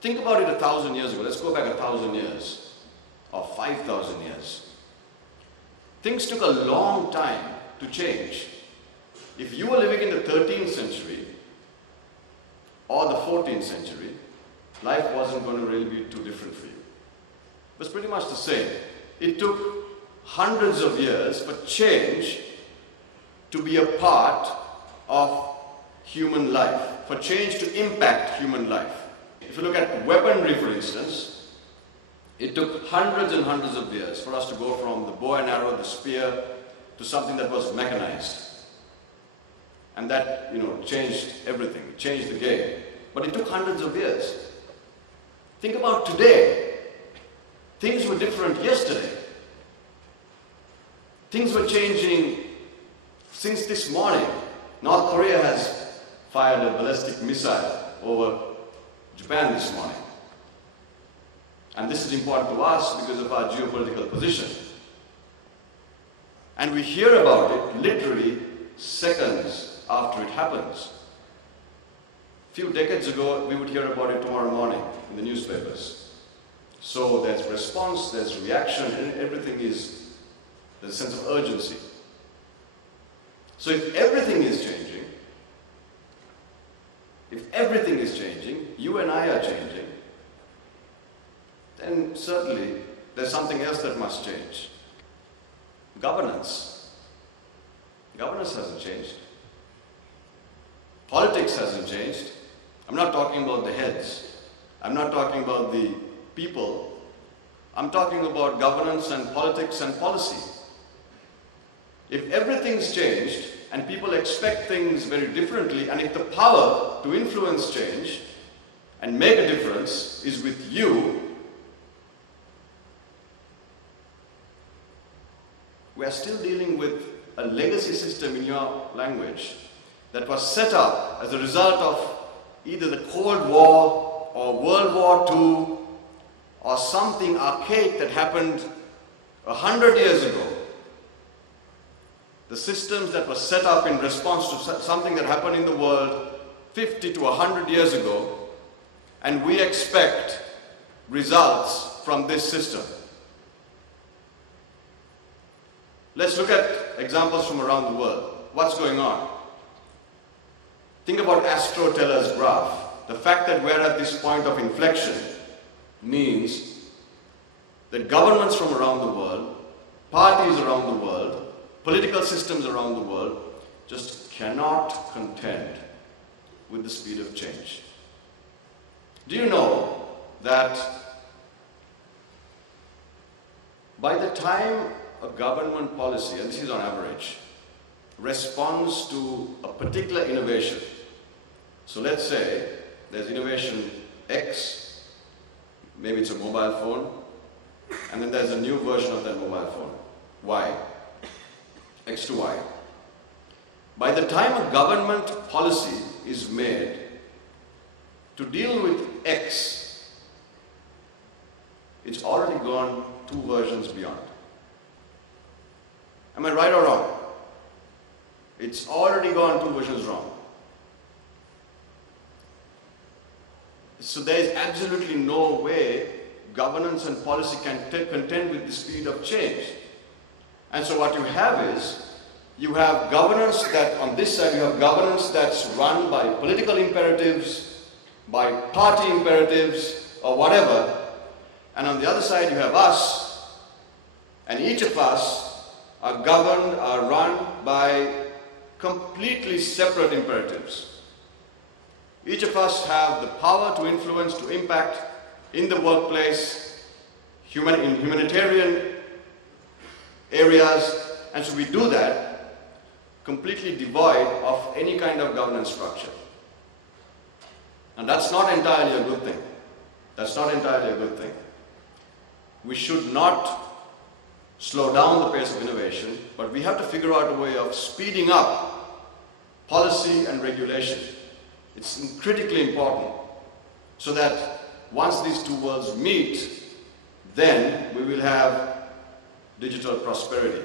Think about it 1,000 years ago. Let's go back 1,000 years or 5,000 years. Things took a long time to change. If you were living in the 13th century or the 14th century, life wasn't going to really be too different for you. It was pretty much the same. It took hundreds of years for change to be a part of human life, for change to impact human life. If you look at weaponry, for instance, it took hundreds and hundreds of years for us to go from the bow and arrow, the spear, to something that was mechanized. And that, changed everything, changed the game. But it took hundreds of years. Think about today. Things were different yesterday. Things were changing since this morning. North Korea has fired a ballistic missile over Japan this morning. And this is important to us because of our geopolitical position. And we hear about it literally seconds after it happens. A few decades ago, we would hear about it tomorrow morning in the newspapers. So there's response, there's reaction, and there's a sense of urgency. So if everything is changing, you and I are changing, then certainly there's something else that must change. Governance. Governance hasn't changed. Politics hasn't changed. I'm not talking about the heads. I'm not talking about the people. I'm talking about governance and politics and policy. If everything's changed and people expect things very differently, and if the power to influence change and make a difference is with you, we are still dealing with a legacy system, in your language, that was set up as a result of either the Cold War or World War II or something archaic that happened 100 years ago. The systems that were set up in response to something that happened in the world 50 to 100 years ago, and we expect results from this system. Let's look at examples from around the world. What's going on? Think about Astro Teller's graph. The fact that we're at this point of inflection means that governments from around the world, parties around the world, political systems around the world just cannot contend with the speed of change. Do you know that by the time a government policy, and this is on average, responds to a particular innovation. So let's say there's innovation X, maybe it's a mobile phone, and then there's a new version of that mobile phone, Y, X to Y. By the time a government policy is made to deal with X, it's already gone 2 versions beyond. Am I right or wrong? It's already gone 2 versions wrong. So there is absolutely no way governance and policy can contend with the speed of change. And so what you have is, you have governance that, on this side, you have governance that's run by political imperatives, by party imperatives, or whatever. And on the other side, you have us, and each of us are governed, are run by completely separate imperatives. Each of us have the power to influence, to impact in the workplace, in humanitarian areas, and so we do that completely devoid of any kind of governance structure. And that's not entirely a good thing. That's not entirely a good thing. We should not slow down the pace of innovation, but we have to figure out a way of speeding up policy and regulation. It's critically important, so that once these 2 worlds meet, then we will have digital prosperity.